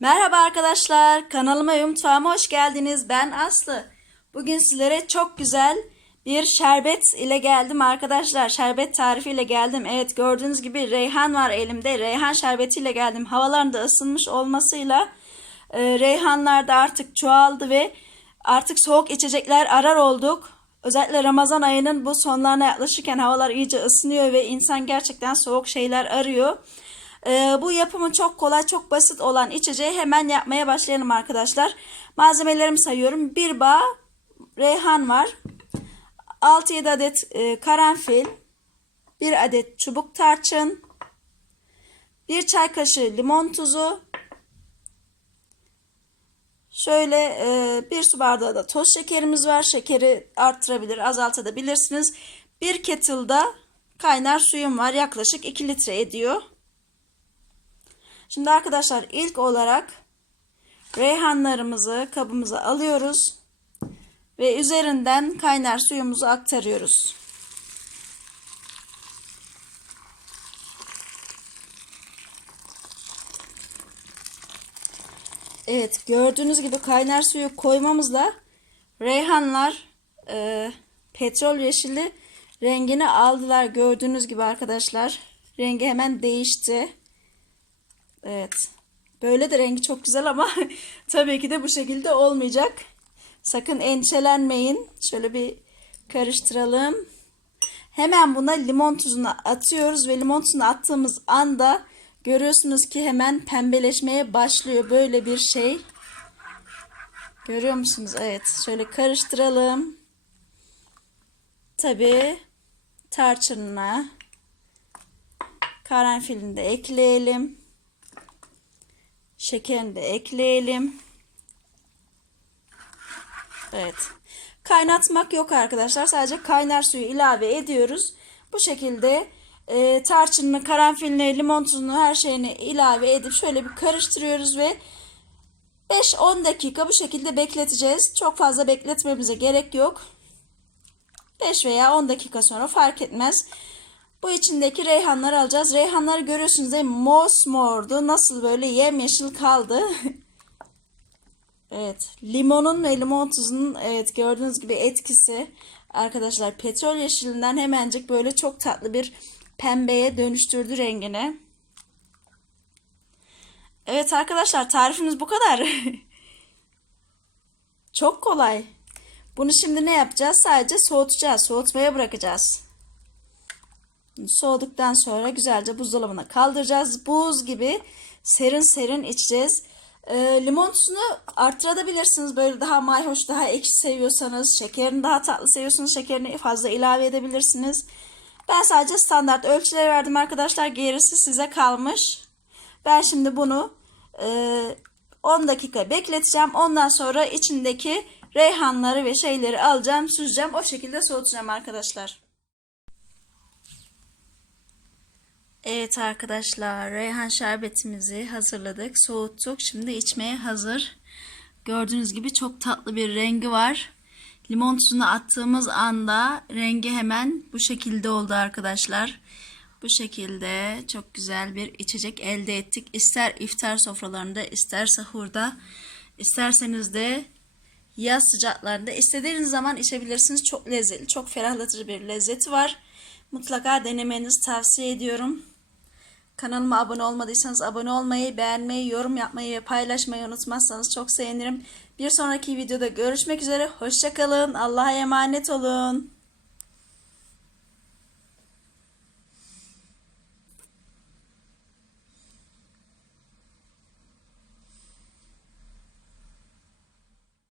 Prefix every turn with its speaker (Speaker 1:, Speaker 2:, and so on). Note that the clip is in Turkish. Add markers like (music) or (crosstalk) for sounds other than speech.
Speaker 1: Merhaba arkadaşlar, kanalıma ve hoş geldiniz. Ben Aslı. Bugün sizlere çok güzel bir şerbet ile geldim arkadaşlar. Şerbet tarifi ile geldim. Evet gördüğünüz gibi reyhan var elimde. Reyhan şerbeti ile geldim. Havaların da ısınmış olmasıyla e, reyhanlar da artık çoğaldı ve artık soğuk içecekler arar olduk. Özellikle Ramazan ayının bu sonlarına yaklaşırken havalar iyice ısınıyor ve insan gerçekten soğuk şeyler arıyor. Ee, bu yapımı çok kolay, çok basit olan içeceği hemen yapmaya başlayalım arkadaşlar. Malzemelerimi sayıyorum. Bir bağ reyhan var. 6-7 adet e, karanfil. 1 adet çubuk tarçın. 1 çay kaşığı limon tuzu. Şöyle e, bir su bardağı da toz şekerimiz var. Şekeri arttırabilir, azaltabilirsiniz. Bir kettle'da kaynar suyum var. Yaklaşık 2 litre ediyor. Şimdi arkadaşlar ilk olarak reyhanlarımızı kabımıza alıyoruz ve üzerinden kaynar suyumuzu aktarıyoruz. Evet gördüğünüz gibi kaynar suyu koymamızla reyhanlar e, petrol yeşili rengini aldılar gördüğünüz gibi arkadaşlar. Rengi hemen değişti. Evet. Böyle de rengi çok güzel ama (laughs) tabii ki de bu şekilde olmayacak. Sakın endişelenmeyin. Şöyle bir karıştıralım. Hemen buna limon tuzunu atıyoruz ve limon tuzunu attığımız anda görüyorsunuz ki hemen pembeleşmeye başlıyor böyle bir şey. Görüyor musunuz? Evet. Şöyle karıştıralım. Tabii tarçınına karanfilini de ekleyelim. Şekerini de ekleyelim. Evet. Kaynatmak yok arkadaşlar. Sadece kaynar suyu ilave ediyoruz. Bu şekilde e, tarçınını, karanfilini, limon tuzunu her şeyini ilave edip şöyle bir karıştırıyoruz ve 5-10 dakika bu şekilde bekleteceğiz. Çok fazla bekletmemize gerek yok. 5 veya 10 dakika sonra fark etmez. Bu içindeki reyhanları alacağız. Reyhanları görüyorsunuz değil mi? Mosmordu. Nasıl böyle yemyeşil kaldı. (laughs) evet. Limonun ve limon tuzunun evet gördüğünüz gibi etkisi. Arkadaşlar petrol yeşilinden hemencik böyle çok tatlı bir pembeye dönüştürdü rengini. Evet arkadaşlar tarifimiz bu kadar. (laughs) çok kolay. Bunu şimdi ne yapacağız? Sadece soğutacağız. Soğutmaya bırakacağız. Soğuduktan sonra güzelce buzdolabına kaldıracağız. Buz gibi serin serin içeceğiz. E, limon tuzunu arttırabilirsiniz. Böyle daha mayhoş, daha ekşi seviyorsanız, şekerini daha tatlı seviyorsanız şekerini fazla ilave edebilirsiniz. Ben sadece standart ölçüleri verdim arkadaşlar. Gerisi size kalmış. Ben şimdi bunu e, 10 dakika bekleteceğim. Ondan sonra içindeki reyhanları ve şeyleri alacağım, süzeceğim. O şekilde soğutacağım arkadaşlar. Evet arkadaşlar reyhan şerbetimizi hazırladık soğuttuk. Şimdi içmeye hazır. Gördüğünüz gibi çok tatlı bir rengi var. Limon tuzunu attığımız anda rengi hemen bu şekilde oldu arkadaşlar. Bu şekilde çok güzel bir içecek elde ettik. İster iftar sofralarında ister sahurda isterseniz de yaz sıcaklarında. İstediğiniz zaman içebilirsiniz. Çok lezzetli çok ferahlatıcı bir lezzeti var. Mutlaka denemenizi tavsiye ediyorum Kanalıma abone olmadıysanız abone olmayı, beğenmeyi, yorum yapmayı ve paylaşmayı unutmazsanız çok sevinirim. Bir sonraki videoda görüşmek üzere. Hoşçakalın. Allah'a emanet olun.